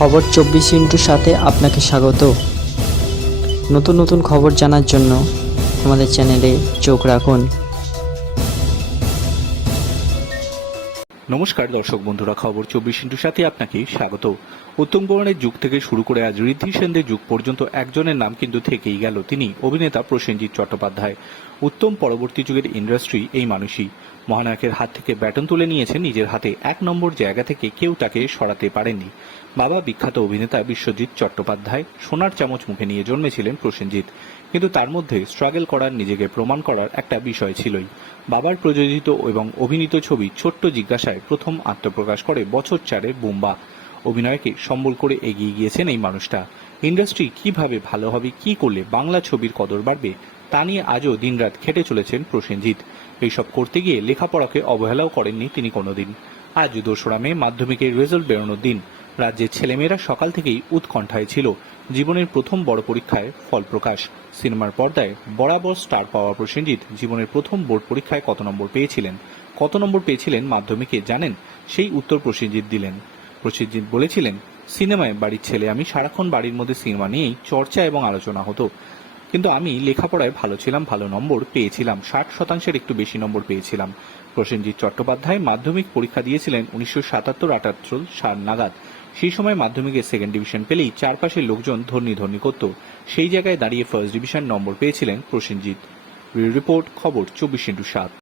খবর চব্বিশ ইন্টুর সাথে আপনাকে স্বাগত। নতুন নতুন খবর জানার জন্য আমাদের চ্যানেলে চোখ রাখুন। নমস্কার দর্শক বন্ধুরা, খবর চব্বিশ ইন্টুর সাথে আপনাকে স্বাগত। উত্তম কুমারের যুগ থেকে শুরু করে আজ ঋদ্ধি সেনদের যুগ পর্যন্ত একজনের নাম কিন্তু থেকেই গেল। তিনি অভিনেতা প্রসেনজিৎ চট্টোপাধ্যায়। উত্তম পরবর্তী যুগের ইন্ডাস্ট্রি এই মানুষই। মহানায়কের হাত থেকে ব্যাটন তুলে নিয়েছেন নিজের হাতে। এক নম্বর জায়গা থেকে কেউ তাকে সরাতে পারেনি বাবা বিখ্যাত অভিনেতা বিশ্বজিৎ চট্টোপাধ্যায় সোনার চামচ মুখে নিয়ে জন্মেছিলেন প্রসেনজিৎ। কিন্তু তার মধ্যে স্ট্রাগল করার নিজেকে প্রমাণ করার একটা বিষয় ছিলই। বাবার প্রযোজিত এবং অভিনীত ছবি ছোট্ট জিজ্ঞাসায় প্রথম আত্মপ্রকাশ করে বছর চারের বুম্বা। অভিনয়কে সম্বল করে এগিয়ে গিয়েছেন এই মানুষটা। ইন্ডাস্ট্রি কীভাবে ভালো হবে, কি করলে বাংলা ছবির কদর বাড়বে তা নিয়ে আজও দিনরাত খেটে চলেছেন প্রসেনজিৎ। এইসব করতে গিয়ে লেখাপড়াকে অবহেলাও করেননি তিনি কোনোদিন। আজ দোসরা মে মাধ্যমিকের রেজাল্ট বেরোনোর দিন রাজ্যের ছেলেমেয়েরা সকাল থেকেই উৎকণ্ঠায় ছিল। জীবনের প্রথম বড় পরীক্ষায় ফল প্রকাশ। সিনেমার পর্দায় বরাবর স্টার পাওয়া প্রসেনজিৎ জীবনের প্রথম বোর্ড পরীক্ষায় কত নম্বর পেয়েছিলেন? কত নম্বর পেয়েছিলেন মাধ্যমিকে জানেন? সেই উত্তর প্রসেনজিৎ দিলেন। প্রসেনজিৎ বলেছিলেন, সিনেমায় বাড়ির ছেলে আমি সারাক্ষণ বাড়ির মধ্যে সিনেমা নিয়েই চর্চা এবং আলোচনা হতো। কিন্তু আমি লেখাপড়ায় ভালো ছিলাম, ভালো নম্বর পেয়েছিলাম, ষাট শতাংশের একটু বেশি নম্বর পেয়েছিলাম। প্রসেনজিৎ চট্টোপাধ্যায় মাধ্যমিক পরীক্ষা দিয়েছিলেন উনিশশো সাতাত্তর আটাত্তর সাল নাগাদ। সেই সময় মাধ্যমিকে সেকেন্ড ডিভিশন পেলেই চারপাশের লোকজন ধর্নি ধর্নি করত। সেই জায়গায় দাঁড়িয়ে ফার্স্ট ডিভিশন নম্বর পেয়েছিলেন প্রসেনজিৎ। রিপোর্ট, খবর, চব্বিশ ইন্টু সাত।